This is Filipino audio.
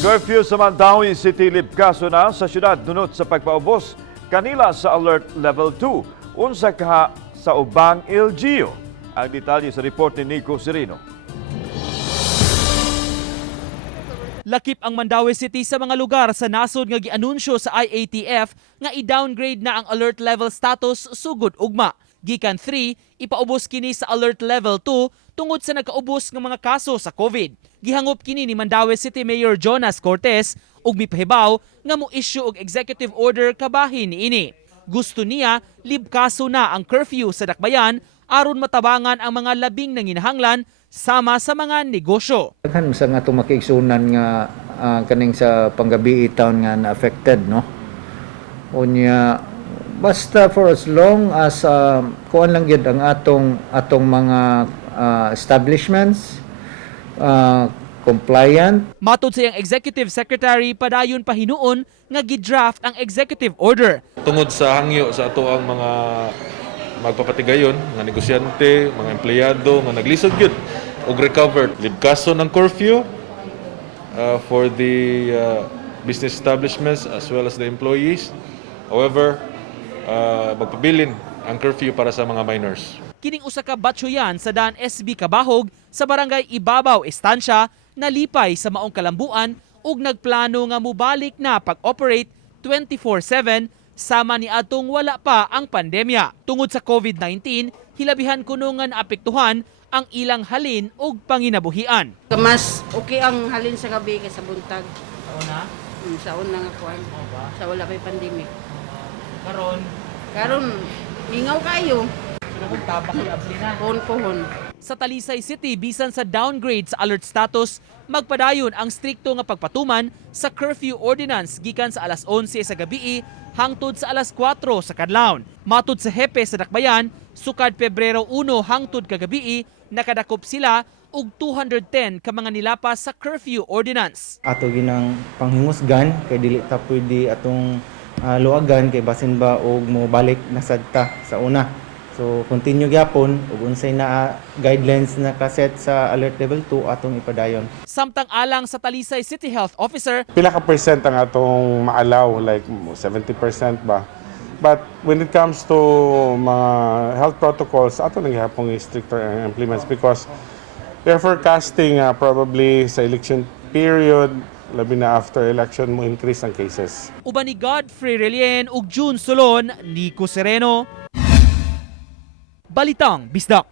Curfew sa Mandawi City libkaso na sa syudad dunot sa pagpaubos kanila sa Alert Level 2 unsa kaha sa ubang LGU. Ang detalye sa report ni Nico Serino. Lakip ang Mandawi City sa mga lugar sa nasod nga gianunsyo sa IATF nga i-downgrade na ang alert level status sugod ugma. Gikan 3, ipaubos kini sa alert level 2 tungod sa nakaubos nga mga kaso sa COVID. Gihangop kini ni Mandawi City Mayor Jonas Cortez ug mipahibaw nga mo issue og executive order kabahin niini. Gusto niya libkaso na ang curfew sa dakbayan aron matabangan ang mga labing nanginahanglan sama sa mga negosyo. Daghan sa nga tumakiigsunan nga kaning sa panggabi town nga na-affected, no? Unya basta for as long as kuan lang gyud ang atong mga establishments compliant. Matod sa iyang executive secretary, padayon pa hinuon nga gidraft ang executive order. Tungod sa hangyo sa ato ang mga magpapatigayon, mga negosyante, mga empleyado, nga naglisod yun og recovered. Libkaso ng curfew for the business establishments as well as the employees. However, magpabilin ang curfew para sa mga minors. Kining usa ka batchoyan sa daan SB Kabahog sa barangay Ibabaw, Estancia, nalipay sa maong kalambuan ug nagplano nga mubalik na pag-operate 24/7 sama ni atong wala pa ang pandemya. Tungod sa COVID-19, hilabihan kuno nga naapektuhan ang ilang halin ug panginabuhian. Mas okay ang halin sa gabi kaysa buntag. Una, Sa una nga kuan. Sa wala pa'y pandemic. karon Karon ingaw kayo. tabak na. Pohon-pohon. Sa Talisay City, bisan sa downgrade sa alert status, magpadayon ang strikto nga pagpatuman sa curfew ordinance gikan sa alas 11 sa gabi hangtod sa alas 4 sa kadlawon. Matud sa hepe sa dakbayan, sukad Pebrero 1 hangtod kagabi, nakadakop sila og 210 ka mga nilapas sa curfew ordinance. Ato ginang panghingusgan kay dili ta pwede atong luagan kay basin ba og mo balik na sadta sa una. So continue gyapon ug unsay na guidelines na kaset sa alert level 2 atong ipadayon. Samtang alang sa Talisay City Health Officer, Pila ka percent ang atong maalaw, like 70% ba? But when it comes to mga health protocols, ato nang gihapon stricter implements because they're forecasting probably sa election period, labi na after election mo increase ang cases. uban ni Godfrey Relien ug June Solon, Nico Sereno, Balitang Bisdak.